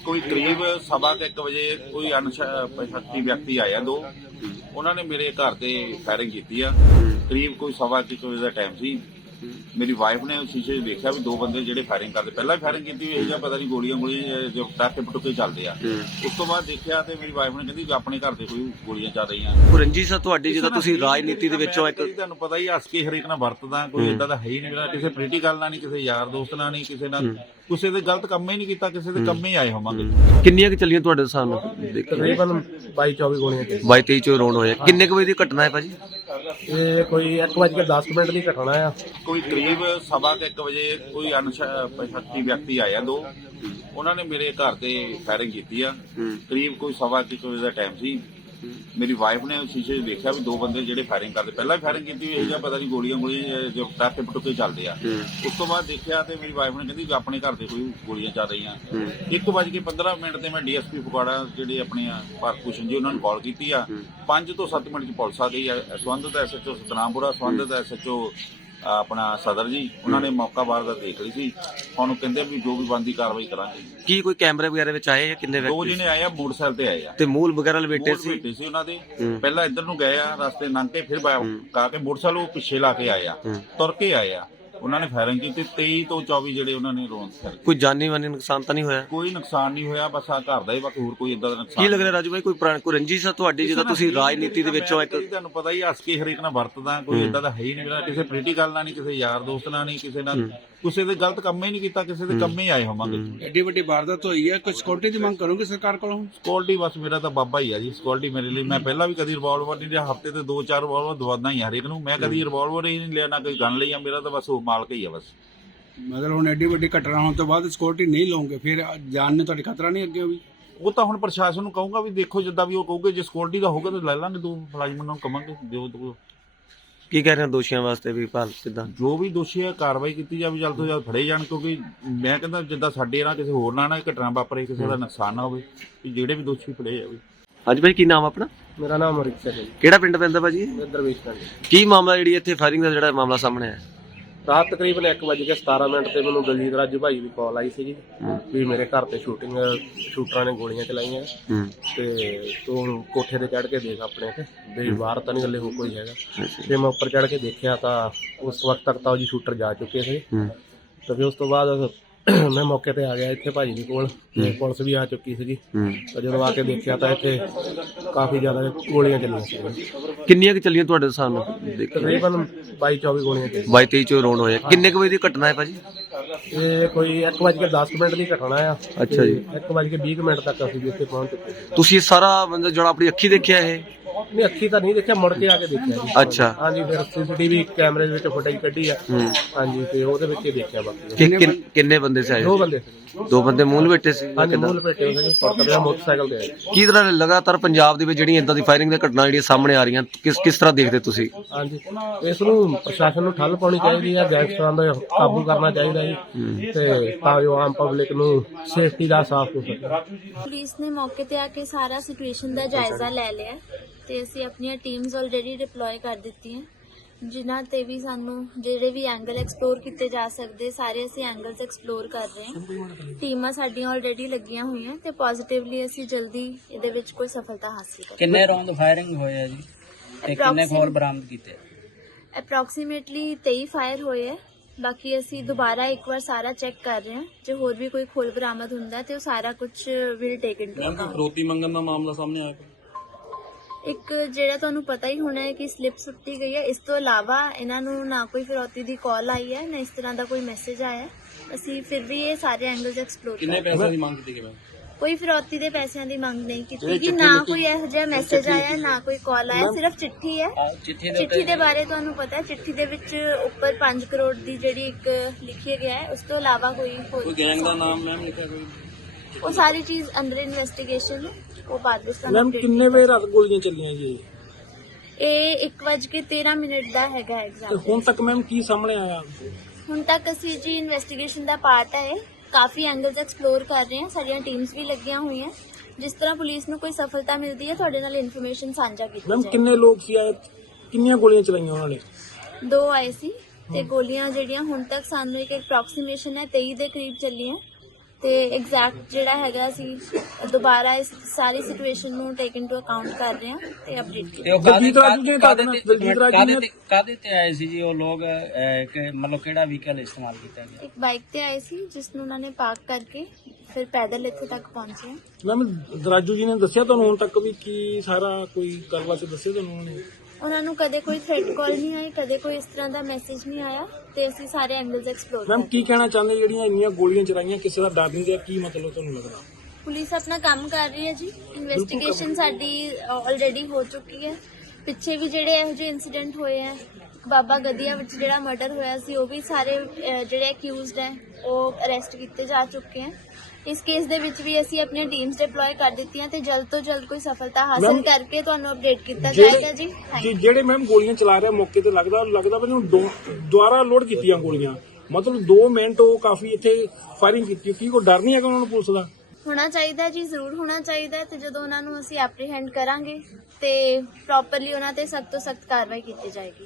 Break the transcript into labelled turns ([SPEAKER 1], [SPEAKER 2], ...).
[SPEAKER 1] ਕੋਈ ਕਰੀਬ 1:15 ਵਜੇ ਕੋਈ ਅਣਪਛਾਤੇ ਵਿਅਕਤੀ ਆਇਆ ਦੋ। ਉਹਨਾਂ ਨੇ ਮੇਰੇ ਘਰ ਤੇ ਫਾਇਰਿੰਗ ਕੀਤੀ ਆ। ਕਰੀਬ ਕੋਈ 1:15 ਵਜੇ ਦਾ ਟਾਈਮ ਸੀ। ਮੇਰੀ ਵਾਈਫ ਨੇ ਸ਼ੀਸ਼ੇ 'ਚ ਦੇਖਿਆ ਵੀ ਦੋ ਬੰਦੇ ਜਿਹੜੇ ਫਾਇਰਿੰਗ ਕਰਦੇ, ਪਹਿਲਾਂ ਵੀ ਫਾਇਰਿੰਗ ਕੀਤੀ ਹੋਈ ਜਾਂ ਪਤਾ ਨਹੀਂ ਗੋਲੀਆਂ ਜੋ ਪਟਾਕੇ ਪਟੂਕੇ ਚੱਲਦੇ ਆ। ਉਸ ਤੋਂ ਬਾਅਦ ਦੇਖਿਆ ਤੇ ਮੇਰੀ ਵਾਈਫ ਨੇ ਕਹਿੰਦੀ ਵੀ ਆਪਣੇ ਘਰ ਤੇ ਕੋਈ ਗੋਲੀਆਂ ਚੱਲ ਰਹੀਆਂ।
[SPEAKER 2] ਕੋਈ ਰੰਜਿਸ਼ ਆ ਤੁਹਾਡੀ ਜਦੋਂ ਤੁਸੀਂ ਰਾਜਨੀਤੀ ਦੇ ਵਿੱਚੋਂ ਇੱਕ
[SPEAKER 1] ਤੁਹਾਨੂੰ ਪਤਾ ਹੀ ਹੱਸ ਕੇ ਹਰੇਕ ਨਾਲ ਵਰਤਦਾ, ਕੋਈ ਏਦਾਂ ਦਾ ਹੈ ਹੀ ਨਹੀਂ। ਮੇਰਾ ਕਿਸੇ ਪੋਲੀਟੀਕਲ ਨਾਲ ਨਹੀਂ, ਕਿਸੇ ਯਾਰ ਦੋਸਤ ਨਾਲ ਨਹੀਂ, ਕਿਸੇ ਨਾਲ ਕਿਸੇ ਦੇ ਗਲਤ ਕੰਮ ਹੀ ਨਹੀਂ ਕੀਤਾ, ਕਿਸੇ ਦੇ ਕੰਮ ਹੀ ਆਏ ਹੋਵਾਂਗੇ।
[SPEAKER 2] ਕਿੰਨੀਆਂ ਕਿ ਚੱਲੀਆਂ ਤੁਹਾਡੇ ਸਾਹਮਣੇ?
[SPEAKER 3] ਤਕਰੀਬਨ 22-24 ਗੋਲੀਆਂ
[SPEAKER 2] 22-23 ਚ ਰੌਂਡ ਹੋਇਆ। ਕਿੰਨੇ ਕੁ ਵਜੇ ਦੀ ਘਟਨਾ ਹੈ ਭਾਜੀ?
[SPEAKER 3] ਇਹ ਕੋਈ 1:10 ਦੀ ਘਟਨਾ ਆ।
[SPEAKER 1] ਕੋਈ ਕਰੀਬ 1:15 ਵਜੇ ਕੋਈ ਅਣਪਛਾਤੇ ਵਿਅਕਤੀ ਆਇਆ ਦੋ। ਉਹਨਾਂ ਨੇ ਮੇਰੇ ਘਰ ਤੇ ਫਾਇਰਿੰਗ ਕੀਤੀ ਆ। ਕਰੀਬ ਕੋਈ 1:15 ਵਜੇ ਦਾ ਟਾਈਮ ਸੀ। ਮੇਰੀ ਵਾਈਫ ਨੇ ਸ਼ੀਸ਼ੇ 'ਚ ਦੇਖਿਆ ਵੀ ਦੋ ਬੰਦੇ ਜਿਹੜੇ ਫਾਇਰਿੰਗ ਕਰਦੇ, ਪਹਿਲਾਂ ਵੀ ਫਾਇਰਿੰਗ ਕੀਤੀ ਹੋਈ ਜਾਂ ਪਤਾ ਨਹੀਂ ਗੋਲੀਆਂ ਜੋ ਪਟਾਕੇ ਪਟੂਕੇ ਚੱਲਦੇ ਆ। ਉਸ ਤੋਂ ਬਾਅਦ ਦੇਖਿਆ ਤੇ ਮੇਰੀ ਵਾਈਫ ਨੇ ਕਹਿੰਦੀ ਵੀ ਆਪਣੇ ਘਰ ਤੇ ਕੋਈ ਗੋਲੀਆਂ ਚੱਲ ਰਹੀਆਂ। 1:15 ਤੇ ਮੈਂ ਡੀਐਸਪੀ ਫਗਵਾੜਾ ਜਿਹੜੇ ਆਪਣੇ ਭਾਰਤ ਭੂਸ਼ਣ ਜੀ ਉਹਨਾਂ ਨੂੰ ਕਾਲ ਕੀਤੀ ਆ। 5 ਤੋਂ 7 ਮਿੰਟ 'ਚ ਪੁਲਿਸ ਆ ਗਈ ਆ। ਸੰਬੰਧਿਤ ਐਸਐਚਓ ਸਤਨਾਮਪੁਰਾ, ਸੰਬੰਧਿਤ ਐਸਐਚਓ ਆਪਣਾ ਸਦਰ ਜੀ, ਉਹਨਾਂ ਨੇ ਮੌਕਾ ਵਾਰਦਾਤ ਦੇਖ ਲਈ ਸੀ। ਹੁਣ ਕਹਿੰਦੇ ਵੀ ਜੋ ਵੀ ਬਣਦੀ ਕਾਰਵਾਈ ਕਰਾਂਗੇ।
[SPEAKER 2] ਕੀ ਕੋਈ ਕੈਮਰੇ ਵਗੈਰਾ ਵਿੱਚ ਆਏ ਜਾਂ ਕਿੰਨੇ
[SPEAKER 1] ਦੋ
[SPEAKER 2] ਵਿਅਕਤੀ
[SPEAKER 1] ਜਿਹਨੇ ਆਏ ਆ ਮੋਟਰਸਾਈਕਲ ਤੇ ਆਏ ਆ
[SPEAKER 2] ਤੇ ਮੂਲ ਵਗੈਰਾ ਲਪੇਟੇ ਸੀ?
[SPEAKER 1] ਬੈਠੇ ਸੀ ਉਹਨਾਂ ਦੇ। ਪਹਿਲਾਂ ਇੱਧਰ ਨੂੰ ਗਏ ਆ, ਰਸਤੇ ਲੰਘ ਕੇ ਫਿਰ ਕਾ ਕੇ ਮੋਟਰਸਾਈਕਲ ਉਹ ਪਿੱਛੇ ਲਾ ਕੇ ਆਏ ਆ, ਤੁਰ ਕੇ ਆਏ ਆ। ਉਹਨਾਂ ਨੇ ਫਾਇਰਿੰਗ ਕੀਤੀ। 23 ਤੋਂ 24 ਜਿਹੜੇ ਉਹਨਾਂ ਨੇ ਰੌਂਡ ਕਰ।
[SPEAKER 2] ਕੋਈ ਜਾਨੀ ਮਾਨੀ ਨੁਕਸਾਨ ਤਾਂ ਨਹੀਂ ਹੋਇਆ?
[SPEAKER 1] ਕੋਈ ਨੁਕਸਾਨ ਨਹੀਂ ਹੋਇਆ, ਬਸ ਆ ਘਰ ਦਾ ਹੀ, ਬਾਕੀ ਹੋਰ ਕੋਈ ਇਦਾਂ ਦਾ ਨੁਕਸਾਨ
[SPEAKER 2] ਕੀ ਲੱਗ ਰਿਹਾ ਰਾਜੂ ਭਾਈ, ਕੋਈ ਕੋਈ ਰੰਜਿਸ਼ ਆ ਤੁਹਾਡੀ ਜਦੋਂ ਤੁਸੀਂ ਰਾਜਨੀਤੀ ਦੇ ਵਿੱਚੋਂ ਇੱਕ
[SPEAKER 1] ਤੁਹਾਨੂੰ ਪਤਾ ਹੀ ਹੱਸ ਕੇ ਹਰੇਕ ਨਾਲ ਵਰਤਦਾ, ਕੋਈ ਇਦਾਂ ਦਾ ਹੈ ਹੀ ਨਹੀਂ। ਮੇਰਾ ਕਿਸੇ ਪੋਲੀਟੀਕਲ ਨਾਲ ਨਹੀਂ, ਕਿਸੇ ਯਾਰ ਦੋਸਤ ਨਾਲ ਨਹੀਂ, ਕਿਸੇ ਨਾਲ ਕਿਸੇ ਦੇ ਗਲਤ ਕੰਮ ਹੀ ਨਹੀਂ ਕੀਤਾ, ਕਿਸੇ ਦੇ ਕੰਮ ਹੀ ਆਏ ਹੋਵਾਂਗੇ।
[SPEAKER 4] ਐਡੀ ਵੱਡੀ ਵਾਰਦਾਤ ਹੋਈ ਹੈ, ਕੋਈ ਸਿਕਿਉਰਿਟੀ ਦੀ ਮੰਗ ਕਰੋਗੇ ਸਰਕਾਰ ਕੋਲੋਂ?
[SPEAKER 1] ਸਿਕਿਉਰਿਟੀ ਬਸ ਮੇਰਾ ਤਾਂ ਬਾਬਾ ਹੀ ਆ ਜੀ। ਸਿਕਿਉਰਿਟੀ ਮੇਰੇ ਲਈ, ਮੈਂ ਪਹਿਲਾਂ ਵੀ ਕਦੀ ਰਿਵਾਲਵਰ ਨਹੀਂ ਲਿਆ, ਹਫਤੇ ਤੇ 2-4 ਰਿਵਾਲਵਰ ਦਵਾਦਾ ਹੀ ਹਰੇਕ ਨੂੰ। ਮੈਂ ਕਦੀ ਰਿਵਾਲਵਰ ਹੀ ਨਹੀਂ ਲਿਆ, ਨਾ ਕੋਈ ਗਨ ਲਈ ਆ। ਮੇਰਾ ਤਾਂ ਬਸ ਉਹ ਮਾਲਕ ਹੀ ਆ ਬਸ।
[SPEAKER 4] ਮਤਲਬ ਹੁਣ ਐਡੀ ਵੱਡੀ ਘਟਨਾ ਹੋਣ ਤੋਂ ਬਾਅਦ ਸਿਕਿਉਰਿਟੀ ਨਹੀਂ ਲਓਗੇ, ਫਿਰ ਜਾਨ ਨੇ ਤੁਹਾਡੀ ਖਤਰਾ ਨਹੀਂ ਅੱਗੇ ਵੀ?
[SPEAKER 1] ਉਹ ਤਾਂ ਹੁਣ ਪ੍ਰਸ਼ਾਸਨ ਨੂੰ ਕਹੂੰਗਾ ਵੀ ਦੇਖੋ, ਜਿੱਦਾਂ ਵੀ ਉਹ ਕਹੂਗੇ। ਜੇ ਸਿਕਿਉਰਿਟੀ ਦਾ ਹੋਊਗਾ ਤਾਂ ਲੈ ਲਾਂਗੇ, ਦੋ ਮੁਲਾਜ਼ਮਾਂ ਨੂੰ ਕਵਾਂਗੇ ਦਿਓ।
[SPEAKER 2] ਕੀ ਕਹਿ ਰਹੇ ਹੋ ਦੋਸ਼ੀਆਂ ਵਾਸਤੇ ਵੀ ਭਾਲ ਕਿੱਦਾਂ?
[SPEAKER 1] ਜੋ ਵੀ ਦੋਸ਼ੀ ਹੈ ਕਾਰਵਾਈ ਕੀਤੀ ਜਾਵੇ, ਜਲਦ ਤੋਂ ਜਲਦ ਫੜੇ ਜਾਣ। ਕਿਉਂਕਿ ਮੈਂ ਕਹਿੰਦਾ ਜਿੱਦਾਂ ਸਾਡੇ ਨਾਲ ਕਿਸੇ ਹੋਰ ਨਾਲ ਨਾ ਘਟਨਾ ਵਾਪਰੇ, ਕਿਸੇ ਦਾ ਨੁਕਸਾਨ ਨਾ ਹੋਵੇ, ਜਿਹੜੇ ਵੀ ਦੋਸ਼ੀ ਫੜੇ ਜਾਵੇ।
[SPEAKER 2] ਹਾਂਜੀ ਭਾਈ, ਕੀ ਨਾਮ ਆਪਣਾ?
[SPEAKER 3] ਮੇਰਾ ਨਾਮ ਅਮਰਿਤਸਰ ਹੈ ਜੀ।
[SPEAKER 2] ਕਿਹੜਾ ਪਿੰਡ ਪੈਂਦਾ ਭਾਜੀ?
[SPEAKER 3] ਦਰਵੇਸ਼ ਪਿੰਡ।
[SPEAKER 2] ਕੀ ਮਾਮਲਾ ਜਿਹੜੀ ਇੱਥੇ ਫਾਇਰਿੰਗ ਦਾ ਜਿਹੜਾ ਮਾਮਲਾ ਸਾਹਮਣੇ ਆਇਆ?
[SPEAKER 3] ਰਾਤ ਤਕਰੀਬਨ 1:17 ਤੇ ਮੈਨੂੰ ਦਲਜੀਤ ਰਾਜੂ ਭਾਈ ਦੀ ਕਾਲ ਆਈ ਸੀਗੀ ਵੀ ਮੇਰੇ ਘਰ ਤੇ ਸ਼ੂਟਰਾਂ ਨੇ ਗੋਲੀਆਂ ਚਲਾਈਆਂ ਤੇ ਤੂੰ ਕੋਠੇ ਤੇ ਚੜ੍ਹ ਕੇ ਦੇਖ ਆਪਣੇ ਤੇ ਵੀ ਬਾਹਰ ਤਾਂ ਨਹੀਂ ਹਲੇ ਹੋ ਕੋਈ ਹੈਗਾ। ਤੇ ਮੈਂ ਉੱਪਰ ਚੜ੍ਹ ਕੇ ਦੇਖਿਆ ਤਾਂ ਉਸ ਵਕਤ ਤੱਕ ਤਾਂ ਉਹ ਜੀ ਸ਼ੂਟਰ ਜਾ ਚੁੱਕੇ ਸੀ। ਤੇ ਫਿਰ ਉਸ ਤੋਂ ਬਾਅਦ ਮੈਂ ਮੌਕੇ ਤੇ ਆ ਗਿਆ ਇੱਥੇ ਭਾਜੀ ਦੇ ਕੋਲ, ਤੇ ਪੁਲਿਸ ਵੀ ਆ ਚੁੱਕੀ ਸੀਗੀ। ਤਾਂ ਜਦੋਂ ਆ ਕੇ ਦੇਖਿਆ ਤਾਂ ਇੱਥੇ ਕਾਫੀ ਜ਼ਿਆਦਾ ਗੋਲੀਆਂ ਚੱਲੀਆਂ ਸੀ।
[SPEAKER 2] ਕਿੰਨੀਆਂ ਕਿ ਚੱਲੀਆਂ ਤੁਹਾਡੇ ਸਾਹਮਣੇ?
[SPEAKER 3] ਤਕਰੀਬਨ 22-24 ਗੋਲੀਆਂ ਚੱਲੀਆਂ।
[SPEAKER 2] 22-23 ਚ ਰੌਂਡ ਹੋਇਆ। ਕਿੰਨੇ ਕੁ ਵਜੇ ਦੀ ਘਟਨਾ ਹੈ ਭਾਜੀ?
[SPEAKER 3] ਇਹ ਕੋਈ 1:10 ਦੀ ਘਟਨਾ ਆ।
[SPEAKER 2] ਅੱਛਾ ਜੀ।
[SPEAKER 3] 1:20 ਤੱਕ ਅਸੀਂ ਇੱਥੇ ਪਹੁੰਚ ਚੁੱਕੇ।
[SPEAKER 2] ਤੁਸੀਂ ਸਾਰਾ ਮਤਲਬ ਜਿਹੜਾ ਆਪਣੀ ਅੱਖੀ ਦੇਖਿਆ ਇਹ?
[SPEAKER 3] ਨਹੀਂ, ਅੱਖੀ ਤਾਂ ਨਹੀਂ ਦੇਖਿਆ, ਮੁੜ ਕੇ ਆ ਕੇ ਦੇਖਿਆ ਜੀ।
[SPEAKER 2] ਅੱਛਾ।
[SPEAKER 3] ਹਾਂਜੀ, ਫਿਰ ਸੀਸੀਟੀਵੀ ਕੈਮਰੇ ਦੇ ਵਿੱਚ ਫੁਟੇਜ ਕੱਢੀ ਆ। ਹਾਂਜੀ, ਤੇ ਉਹਦੇ ਵਿੱਚ ਹੀ ਦੇਖਿਆ। ਬਾਕੀ
[SPEAKER 2] ਕਿੰਨੇ ਬੰਦੇ ਸੀ ਆਏ?
[SPEAKER 3] ਦੋ ਬੰਦੇ।
[SPEAKER 2] ਦੋ ਬੰਦੇ ਮੂਲ ਬੈਠੇ ਸੀ?
[SPEAKER 3] ਹਾਂਜੀ, ਮੂਲ ਬੈਠੇ ਹੋਏ ਸੀ, ਫਰਕ ਮੋਟਰਸਾਈਕਲ ਤੇ ਆਏ।
[SPEAKER 2] ਕੀ ਤਰ੍ਹਾਂ ਲਗਾਤਾਰ ਪੰਜਾਬ ਦੇ ਵਿੱਚ ਜਿਹੜੀਆਂ ਇਦਾਂ ਦੀ ਫਾਇਰਿੰਗ ਦੀਆਂ ਘਟਨਾ ਜਿਹੜੀਆਂ ਸਾਹਮਣੇ ਆ ਰਹੀਆਂ, ਕਿਸ ਤਰ੍ਹਾਂ ਦੇਖਦੇ ਤੁਸੀਂ?
[SPEAKER 3] ਹਾਂਜੀ, ਇਸ ਨੂੰ ਪ੍ਰਸ਼ਾਸਨ ਨੂੰ ਠੱਲ ਪਾਉਣੀ ਚਾਹੀਦੀ ਹੈ, ਗੈਂਗਸਟਰਾਂ ਦਾ ਕਾਬੂ ਕਰਨਾ ਚਾਹੀਦਾ ਜੀ, ਤੇ ਤਾਂ ਜੋ ਆਮ ਪਬਲਿਕ ਨੂੰ ਸੇਫਟੀ ਦਾ ਸਾਫ਼ ਹੋ ਸਕੇ।
[SPEAKER 5] ਪੁਲਿਸ ਨੇ ਮੌਕੇ ਤੇ ਆ ਕੇ ਸਾਰਾ ਸਿਚੁਏਸ਼ਨ ਦਾ ਜਾਇਜ਼ਾ ਲੈ ਲਿਆ ਤੇ ਅਸੀਂ ਆਪਣੀਆਂ ਟੀਮਸ ਆਲਰੇਡੀ ਡਿਪਲੋਏ ਕਰ ਦਿੱਤੀਆਂ, ਜਿਨ੍ਹਾਂ ਤੇ ਵੀ ਸਾਨੂੰ ਜਿਹੜੇ ਵੀ ਐਂਗਲ ਐਕਸਪਲੋਰ ਕੀਤੇ ਜਾ ਸਕਦੇ ਸਾਰੇ ਅਸੀਂ ਐਂਗਲਸ ਐਕਸਪਲੋਰ ਕਰ ਰਹੇ ਹਾਂ। ਟੀਮਾਂ ਸਾਡੀਆਂ ਆਲਰੇਡੀ ਲੱਗੀਆਂ ਹੋਈਆਂ ਤੇ ਪੋਜ਼ਿਟਿਵਲੀ ਅਸੀਂ ਜਲਦੀ ਇਹਦੇ ਵਿੱਚ ਕੋਈ ਸਫਲਤਾ ਹਾਸਲ ਕਰਾਂਗੇ।
[SPEAKER 6] ਕਿੰਨੇ ਰੌਂਦ ਫਾਇਰਿੰਗ ਹੋਏ ਆ ਜੀ ਤੇ ਕਿੰਨੇ ਖੋਲ ਬਰਾਮਦ ਕੀਤੇ?
[SPEAKER 5] ਅਪਰੋਕਸੀਮੇਟਲੀ 23 ਫਾਇਰ ਹੋਏ ਹੈ। ਬਾਕੀ ਅਸੀਂ ਦੁਬਾਰਾ ਇੱਕ ਵਾਰ ਸਾਰਾ ਚੈੱਕ ਕਰ ਰਹੇ ਹਾਂ, ਜੇ ਹੋਰ ਵੀ ਕੋਈ ਖੋਲ ਬਰਾਮਦ ਹੁੰਦਾ ਤੇ ਉਹ ਸਾਰਾ ਕੁਝ ਵਿਲ ਟੇਕ ਇਨਟੂ ਅਕਾਊਂਟ।
[SPEAKER 7] ਫਰੋਤੀ ਮੰਗਣ ਦਾ ਮਾਮਲਾ ਸਾਹਮਣੇ ਆਇਆ?
[SPEAKER 5] ਇੱਕ ਜਿਹੜਾ ਤੁਹਾਨੂੰ ਪਤਾ ਹੀ ਹੋਣਾ ਹੈ ਕਿ ਸਲਿੱਪ ਸੁੱਟੀ ਗਈ ਹੈ। ਇਸ ਤੋਂ ਇਲਾਵਾ ਇਹਨਾਂ ਨੂੰ ਨਾ ਕੋਈ ਫਿਰੌਤੀ ਦੀ ਕਾਲ ਆਈ ਹੈ, ਨਾ ਇਸ ਤਰ੍ਹਾਂ ਦਾ ਕੋਈ ਮੈਸੇਜ ਆਇਆ। ਅਸੀਂ ਫਿਰ ਵੀ ਇਹ ਸਾਰੇ ਐਂਗਲਸ ਐਕਸਪਲੋਰ ਕਰ ਰਹੇ ਹਾਂ।
[SPEAKER 7] ਕਿੰਨੇ ਪੈਸੇ ਦੀ ਮੰਗ ਕੀਤੀ ਗਈ?
[SPEAKER 5] ਕੋਈ ਫਿਰੌਤੀ ਦੇ ਪੈਸਿਆਂ ਦੀ ਮੰਗ ਨਹੀਂ ਕੀਤੀ ਗਈ, ਨਾ ਕੋਈ ਇਹੋ ਜਿਹਾ ਮੈਸੇਜ ਆਇਆ, ਨਾ ਕੋਈ ਕਾਲ ਆਇਆ। ਸਿਰਫ ਚਿੱਠੀ ਹੈ। ਚਿੱਠੀ ਦੇ ਬਾਰੇ ਤੁਹਾਨੂੰ ਪਤਾ ਹੈ, ਚਿੱਠੀ ਦੇ ਵਿੱਚ ਉੱਪਰ 5 ਕਰੋੜ ਦੀ ਜਿਹੜੀ ਇੱਕ ਲਿਖਿਆ ਗਿਆ ਹੈ, ਉਸ ਤੋਂ ਇਲਾਵਾ ਕੋਈ
[SPEAKER 7] ਗੈਂਗ ਦਾ ਨਾਮ ਮੈਮ ਲਿਖਿਆ ਕੋਈ?
[SPEAKER 5] ਉਹ ਸਾਰੀ ਚੀਜ਼ ਅੰਡਰ ਇਨਵੈਸਟੀਗੇਸ਼ਨ ਹੈ, ਉਹ ਬਾਅਦ ਵਿੱਚ
[SPEAKER 3] ਮੈਮ ਕਿੰਨੇ ਵਜੇ ਰਾਤ ਗੋਲੀਆਂ ਚੱਲੀਆਂ ਜੀ?
[SPEAKER 5] ਇਹ 1:13 ਦਾ ਹੈਗਾ ਐਗਜ਼ਾਮ।
[SPEAKER 3] ਹੁਣ ਤੱਕ ਮੈਮ ਕੀ ਸਾਹਮਣੇ ਆਇਆ?
[SPEAKER 5] ਹੁਣ ਤੱਕ ਅਸੀਂ ਜੀ ਇਨਵੈਸਟੀਗੇਸ਼ਨ ਦਾ ਪਾਰਟ ਹੈ, ਕਾਫੀ ਐਂਗਲਸ ਐਕਸਪਲੋਰ ਕਰ ਰਹੇ ਹਾਂ, ਸਾਡੀਆਂ ਟੀਮਸ ਵੀ ਲੱਗੀਆਂ ਹੋਈਆਂ। ਜਿਸ ਤਰ੍ਹਾਂ ਪੁਲਿਸ ਨੂੰ ਕੋਈ ਸਫਲਤਾ ਮਿਲਦੀ ਹੈ ਤੁਹਾਡੇ ਨਾਲ ਇਨਫੋਰਮੇਸ਼ਨ ਸਾਂਝਾ ਕੀਤੀ
[SPEAKER 3] ਮੈਮ
[SPEAKER 5] ਜਾਏ।
[SPEAKER 3] ਕਿੰਨੇ ਲੋਕ ਸੀ ਆਏ, ਕਿੰਨੀਆਂ ਗੋਲੀਆਂ ਚਲਾਈਆਂ ਉਹਨਾਂ ਨੇ?
[SPEAKER 5] 2 ਆਏ ਸੀ ਤੇ ਗੋਲੀਆਂ ਜਿਹੜੀਆਂ ਹੁਣ ਤੱਕ ਸਾਨੂੰ ਇੱਕ ਅਪਰੋਕਸੀਮੇਸ਼ਨ ਹੈ 23 ਦੇ ਕਰੀਬ ਚੱਲੀਆਂ ਤੇ ਐਗਜ਼ੈਕਟ ਜਿਹੜਾ ਹੈਗਾ ਅਸੀਂ ਦੁਬਾਰਾ ਇਸ ਸਾਰੀ ਸਿਚੁਏਸ਼ਨ ਨੂੰ ਟੇਕ ਇਨਟੂ ਅਕਾਊਂਟ ਕਰ ਰਹੇ ਹਾਂ ਤੇ ਅਪਡੇਟ ਕੀਤਾ।
[SPEAKER 6] ਤੇ ਉਹ ਕਾਦੇ ਤੇ ਆਏ ਸੀ ਜੀ ਉਹ ਲੋਕ ਮਤਲਬ ਕਿਹੜਾ ਵਹੀਕਲ ਇਸਤੇਮਾਲ ਕੀਤਾ ਗਿਆ?
[SPEAKER 5] ਇੱਕ ਬਾਈਕ ਤੇ ਆਏ ਸੀ ਜਿਸ ਨੂੰ ਉਹਨਾਂ ਨੇ ਪਾਰਕ ਕਰਕੇ ਫਿਰ ਪੈਦਲ ਇੱਥੇ ਤੱਕ ਪਹੁੰਚੇ।
[SPEAKER 8] ਮੈਮ ਦਰਾਜੂ ਜੀ ਨੇ ਦੱਸਿਆ ਤੁਹਾਨੂੰ ਹੁਣ ਤੱਕ ਵੀ ਕੀ ਸਾਰਾ ਕੋਈ ਗੱਲਬਾਤ ਦੱਸਿਆ ਤੁਹਾਨੂੰ ਉਹਨੇ?
[SPEAKER 5] ਉਹਨਾਂ ਨੂੰ ਕਦੇ ਕੋਈ ਥ੍ਰੈਟ ਕਾਲ ਨਹੀਂ ਆਈ, ਕਦੇ ਕੋਈ ਇਸ ਤਰ੍ਹਾਂ ਦਾ ਮੈਸੇਜ ਨਹੀਂ ਆਇਆ ਤੇ ਅਸੀਂ ਸਾਰੇ ਐਂਗਲਸ ਐਕਸਪਲੋਰ
[SPEAKER 8] ਮੈਮ
[SPEAKER 5] ਕਰ
[SPEAKER 8] ਕੀ ਕਹਿਣਾ ਚਾਹੁੰਦੇ ਜਿਹੜੀਆਂ ਇੰਨੀਆਂ ਗੋਲੀਆਂ ਚਲਾਈਆਂ ਕਿਸੇ ਦਾ ਡਰ ਨਹੀਂ ਰਿਹਾ, ਕੀ ਮਤਲਬ ਤੁਹਾਨੂੰ ਲੱਗਦਾ?
[SPEAKER 5] ਪੁਲਿਸ ਆਪਣਾ ਕੰਮ ਕਰ ਰਹੀ ਹੈ ਜੀ। ਇਨਵੈਸਟੀਗੇਸ਼ਨ ਸਾਡੀ ਆਲਰੇਡੀ ਹੋ ਚੁੱਕੀ ਹੈ। ਪਿੱਛੇ ਵੀ ਜਿਹੜੇ ਇਹੋ ਜਿਹੇ ਇਨਸੀਡੈਂਟ ਹੋਏ ਹੈ, ਬਾਬਾ ਗਦੀਆ ਵਿੱਚ ਜਿਹੜਾ ਮਰਡਰ ਹੋਇਆ ਸੀ, ਉਹ ਵੀ ਸਾਰੇ ਜਿਹੜੇ ਅਕਿਊਜ਼ਡ ਹੈ ਉਹ ਅਰੈਸਟ ਕੀਤੇ ਜਾ ਚੁੱਕੇ ਹੈ। ਇਸ ਕੇਸ ਦੇ ਵਿੱਚ ਵੀ ਅਸੀਂ ਆਪਣੀਆਂ ਟੀਮਸ ਡਿਪਲੋਏ ਕਰ ਦਿੱਤੀਆਂ ਤੇ ਜਲਦ ਤੋਂ ਜਲਦ ਕੋਈ ਸਫਲਤਾ ਹਾਸਲ ਕਰਕੇ ਤੁਹਾਨੂੰ ਅਪਡੇਟ ਕੀਤਾ ਜਾਏਗਾ ਜੀ।
[SPEAKER 8] ਜਿਹੜੇ ਮੈਮ ਗੋਲੀਆਂ ਚਲਾ ਰਿਹਾ ਮੌਕੇ ਤੇ ਲੱਗਦਾ ਵੀ ਉਹਨੂੰ ਦੁਬਾਰਾ ਲੋਡ ਕੀਤੀਆਂ ਗੋਲੀਆਂ, ਮਤਲਬ 2 ਮਿੰਟ ਉਹ ਕਾਫੀ ਇੱਥੇ ਫਾਇਰਿੰਗ ਕੀਤੀ, ਕੀ ਕੋਈ ਡਰ ਨਹੀਂ ਹੈਗਾ ਉਹਨਾਂ ਨੂੰ ਪੁਲਿਸ ਦਾ?
[SPEAKER 5] ਹੋਣਾ ਚਾਹੀਦਾ ਜੀ, ਜ਼ਰੂਰ ਹੋਣਾ ਚਾਹੀਦਾ। ਤੇ ਜਦੋਂ ਉਹਨਾਂ ਨੂੰ ਅਸੀਂ ਐਪਰੀਹੈਂਡ ਕਰਾਂਗੇ ਤੇ ਪ੍ਰੋਪਰਲੀ ਉਹਨਾਂ ਤੇ ਸਖਤ ਤੋਂ ਸਖਤ ਕਾਰਵਾਈ ਕੀਤੀ ਜਾਏਗੀ।